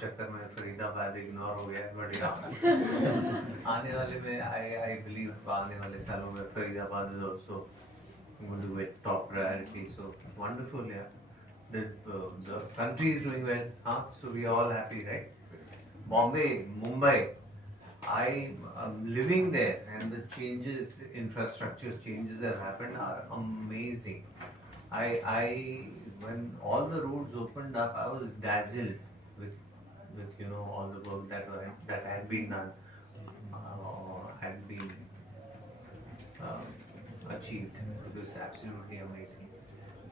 चक्कर में फरीदाबाद इग्नोर हो गया, बट आने वाले में आई बिलीव आने वाले सालों में Faridabad is also going to be top priority. So wonderful, yeah. The country is doing well, huh? So we are all happy, right? Bombay, Mumbai, I'm living there, and the changes, infrastructure changes that happened are amazing. I when all the roads opened up, I was dazzled with all the work that had been done, had been achieved. It was absolutely amazing.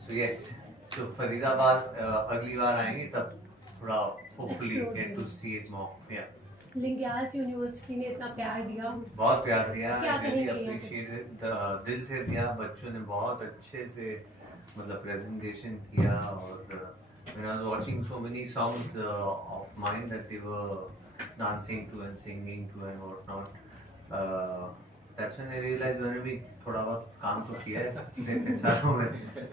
So yes, so Faridabad अगली बार आएंगे तब थोड़ा hopefully get to see it more. Yeah. Lingaya's University ने इतना प्यार दिया, बहुत प्यार दिया, क्या really कहेंगे appreciated, दिल से दिया, बच्चों ने बहुत अच्छे से मतलब presentation किया, और when I was watching so many songs of mine that they were dancing to and singing to and whatnot, that's when I realized मैंने भी थोड़ा बहुत काम तो किया है इतने सालों में,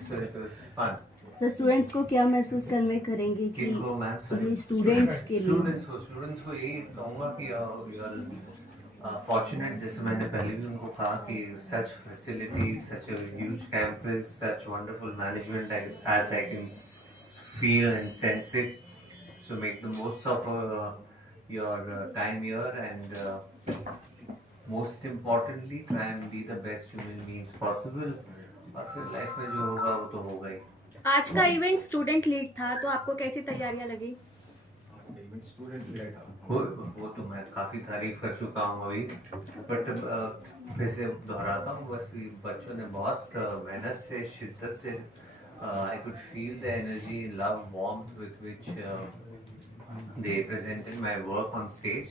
so it was fun. Sir students को क्या मैसेज कन्वे करेंगे कि किनको मैम? ये स्टूडेंट्स के लिए स्टूडेंट्स को यही कहूँगा कि यू आर फॉर्चुनेट, जैसे मैंने पहले भी उनको कहा कि such facilities, such a huge campus, such wonderful management as I can feel and sense it, so make the most of your time here, and most importantly try and be the best human beings possible, और फिर life में जो होगा वो तो होगा ही. आज का इवेंट स्टूडेंट लीग था, तो आपको कैसी तैयारियां लगी? स्टूडेंट लीग था वो तो मैं काफ़ी तारीफ कर चुका हूँ अभी, बट फिर से दोहराता हूँ, बस बच्चों ने बहुत मेहनत से, शिद्दत से, I could feel the energy, love, warmth with which they presented my work on stage,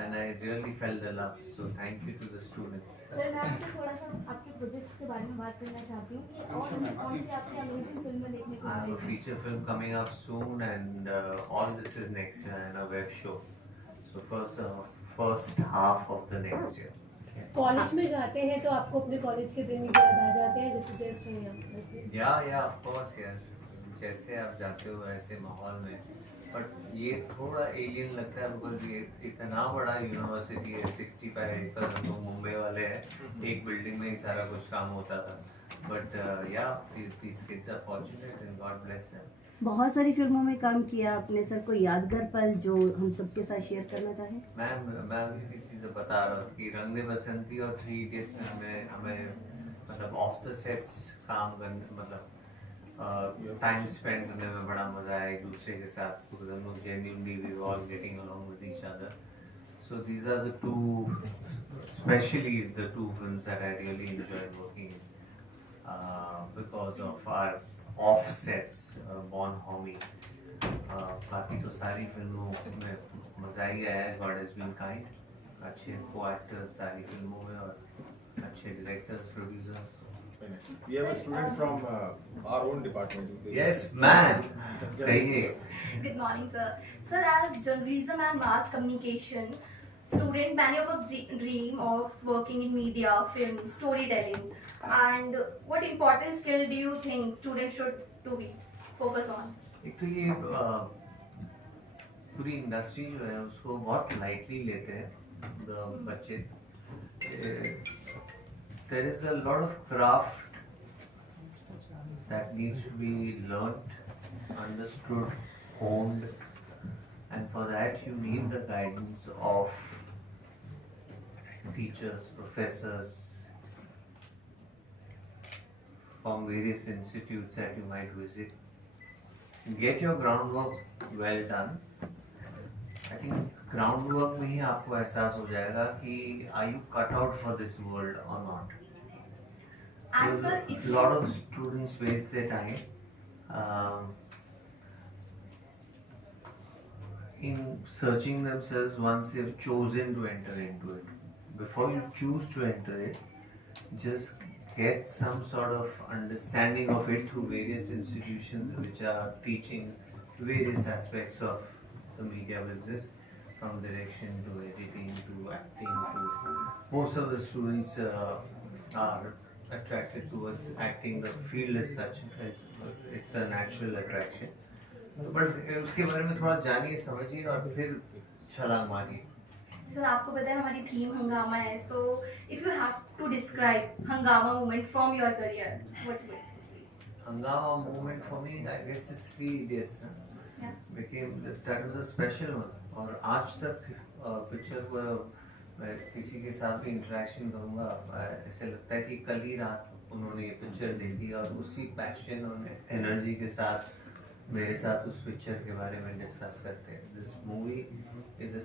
and I really felt the love, so thank you to the students. Sir मैं आपसे थोड़ा सा आपके प्रोजेक्ट्स के बारे में बात करना चाहती हूँ कि और कौन सी आपकी अमेजिंग फिल्में देखने को I have a मिलेगी? feature film coming up soon, and all this is next year, and a web show, so first half of the next year. College में जाते हैं तो आपको अपने कॉलेज के दिन याद आ जाते हैं, जैसे जैसे हैं या ऑफ कोर्स यार, जैसे आप जाते हो ऐसे माहौल में, बट ये थोड़ा एलियन लगता है बिकॉज ये इतना बड़ा यूनिवर्सिटी है, 65 एकड़, हम लोग मुंबई वाले हैं, एक बिल्डिंग में ही सारा कुछ काम होता था, बट या these kids are fortunate and God bless them. बहुत सारी फिल्मों में काम किया आपने सर, कोई यादगार पल जो हम सबके साथ शेयर करना चाहें? मैं किसी से बता रहा था कि रंग दे बसंती और 3 Idiots में हमें मतलब ऑफ द सेट्स काम करने, मतलब टाइम स्पेंड करने में बड़ा मजा आया एक दूसरे के साथ, because हम लोग genuinely we were all getting along with each other. So these are the two, especially the two films that I really enjoyed working in, because of our offsets, Born Homie. बाकी तो सारी फिल्मों में मजा ही आया है, God has been kind, अच्छे co-actors सारी फिल्मों में, और अच्छे directors, producers. We have a student from our own department. Yes, man. कहिए. Good morning, sir. Sir, as journalism and mass communication student, many of us dream of working in media, film, storytelling. And what important skill do you think students should to be focus on? एक तो ये पूरी industry जो है उसको बहुत lightly लेते हैं बच्चे. There is a lot of craft that needs to be learnt, understood, honed, and for that you need the guidance of teachers, professors from various institutes that you might visit. Get your groundwork well done. I think groundwork में ही आपको एहसास हो जाएगा कि are you cut out for this world or not. And sir, if A lot of students waste their time in searching themselves once they've chosen to enter into it. Before you choose to enter it, just get some sort of understanding of it through various institutions which are teaching various aspects of the media business, from direction to editing to acting to most of the students are attracted towards acting. The field is such, it's a natural attraction. But उसके बारे में थोड़ा जानिए, समझिए और फिर छलांग मारिए। सर आपको पता है हमारी थीम हंगामा है, so if you have to describe हंगामा moment from your career, what would? Hangama moment for me, I guess, is Three Idiots. Yeah. That was a special one. और आज तक पिक्चर को मैं किसी के साथ भी इंटरेक्शन करूँगा, ऐसे लगता है कि कल ही रात उन्होंने ये पिक्चर देखी और उसी पैशन और एनर्जी के साथ मेरे साथ उस पिक्चर के बारे में डिस्कस करते हैं। This movie is a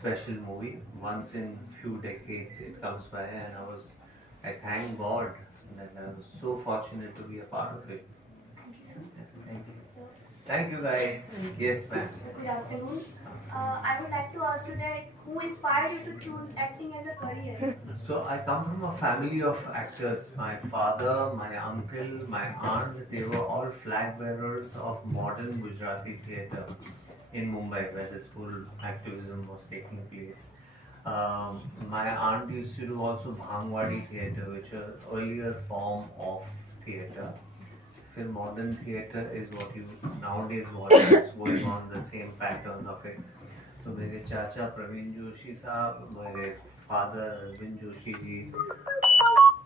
special movie, once in few decades it comes by, and I thank God that I was so fortunate to be a part of it. Thank you guys. Yes, ma'am. Good afternoon. I would like to ask you that who inspired you to choose acting as a career? So I come from a family of actors. My father, my uncle, my aunt, they were all flag bearers of modern Gujarati theatre in Mumbai, where this whole activism was taking place. My aunt used to do also Bhangwadi theatre, which was an earlier form of theatre. फिर modern theatre is what you nowadays watch is going on the same pattern of it. तो मेरे चाचा प्रवीण जोशी साहब, मेरे father Arvind Joshi ji,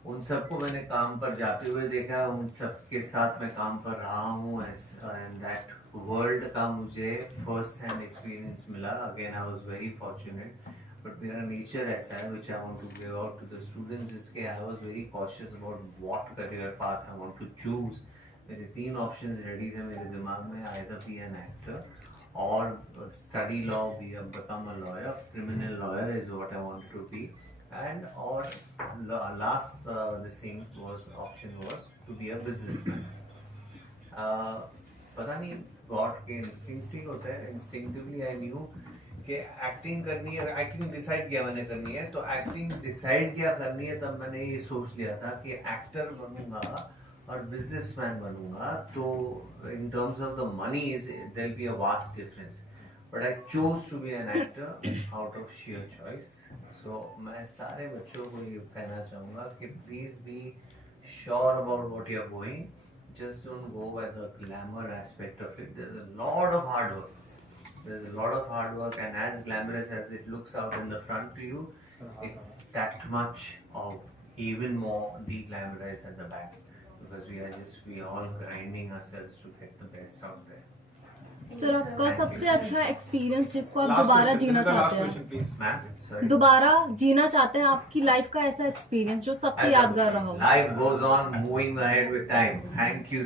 उन सबको मैंने काम पर जाते हुए देखा, उन सबके साथ मैं काम पर रहा हूँ, एंड दैट वर्ल्ड का मुझे फर्स्ट हैंड एक्सपीरियंस मिला। Again I was very fortunate, but मेरा नेचर ऐसा है which I want to give out to the students, इसके I was very cautious about what career path I want to choose. मेरे 3 options ready थे मेरे दिमाग में, either be an actor or study law, become a lawyer, criminal lawyer is what I wanted to be, and or last this thing was option was to be a businessman. पता नहीं God के instinct से होता है, instinctively I knew कि acting करनी है, acting decide किया मैंने करनी है, तो एक्टिंग डिसाइड किया करनी है तब मैंने ये सोच लिया था कि एक्टर बनूंगा और बिजनेसमैन बनूंगा, तो in terms of the money is there will be a vast difference, but I chose to be an actor out of sheer choice. So मैं सारे बच्चों को ये कहना चाहूँगा कि please be sure about what you are going, just don't go by the glamour aspect of it. There's a lot of hard work, and as glamorous as it looks out in the front to you, it's that much of even more de-glamorized at the back. Because we are all grinding ourselves to get the best out there. Sir आपका सबसे अच्छा experience जिसको आप Last दोबारा question, Jeena this is the last चाहते question, हैं, please. Ma'am, sorry. दोबारा जीना चाहते हैं, आपकी लाइफ का ऐसा एक्सपीरियंस जो सबसे यादगार रहा हो? Life goes on moving ahead with time. Thank you